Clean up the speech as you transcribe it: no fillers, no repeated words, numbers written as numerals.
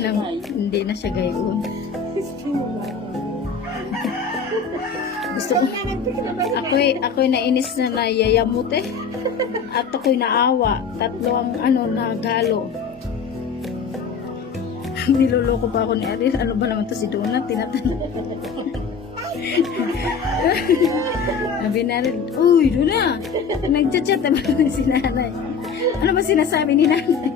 lang, hindi na siya gayon. Gusto ko, ako'y nainis na nayayamot eh. At ako'y naawa. Tatlo ang nagalo. Niloloko pa ako ni Ariel. Ano ba naman to si Donut? Tinatanong. Sabi na rin, uy, Donut! Nagchat-chat naman si nanay. Ano ba sinasabi ni nanay?